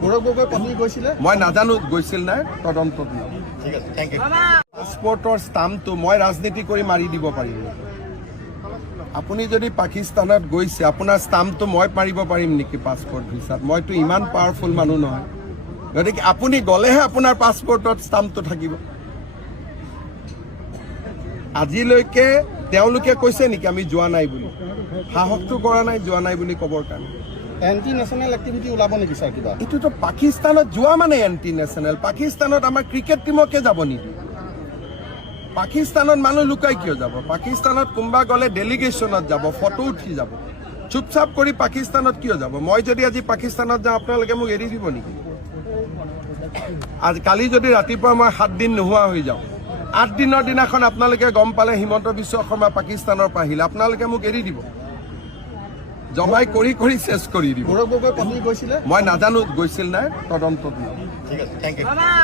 গৌৰৱ গগৈ পত্নী গৈছিলে? মই নাজানো গৈছিল নাই তদন্ত ঠিক আছে থেংক ইউ পাছপৰ্টৰ ষ্টাম্পটো মই ৰাজনীতি কৰি মাৰি দিব পাৰিম। আপুনি যদি পাকিস্তানত গৈছে আপোনাৰ ষ্টাম্পটো মই মাৰিব পাৰিম নেকি পাছপৰ্ট ভিছাত মইতো ইমান পাৱাৰফুল মানুহ নহয়। গতিকে আপুনি গ'লেহে আপোনাৰ পাছপৰ্টত ষ্টাম্পটো থাকিব। আজিলৈকে তেওঁলোকে কৈছে নেকি আমি যোৱা নাই বুলি সাহসটো কৰা নাই যোৱা নাই বুলি ক'বৰ কাৰণে। এণ্টি নেশ্যনেল এক্টিভিটি ওলাব নেকি ছাৰ কিবা? এইটোতো পাকিস্তানত যোৱা মানে এণ্টি নেশ্যনেল পাকিস্তানত আমাৰ ক্ৰিকেট টীমকে যাব নিদিয়ে পাকিস্তানত মানুহ লুকাই কিয় যাব? পাকিস্তানত কোনোবা গ'লে ডেলিগেশ্যনত যাব ফটো উঠি যাব। চুপচাপ কৰি পাকিস্তানত কিয় যাব? মই যদি আজি পাকিস্তানত যাওঁ, আপোনালোকে মোক এৰি দিব নেকি? আজি কালি যদি ৰাতিপুৱা মই সাত দিন নোহোৱা হৈ যাওঁ, আঠ দিনৰ দিনাখন আপোনালোকে গম পালে হিমন্ত বিশ্ব শৰ্মা পাকিস্তানৰ পৰা আহিলে। আপোনালোকে মোক এৰি দিব। জমাই কৰি কৰি চেছ কৰি দিব। মই নাজানো গৈছিল নাই তদন্ত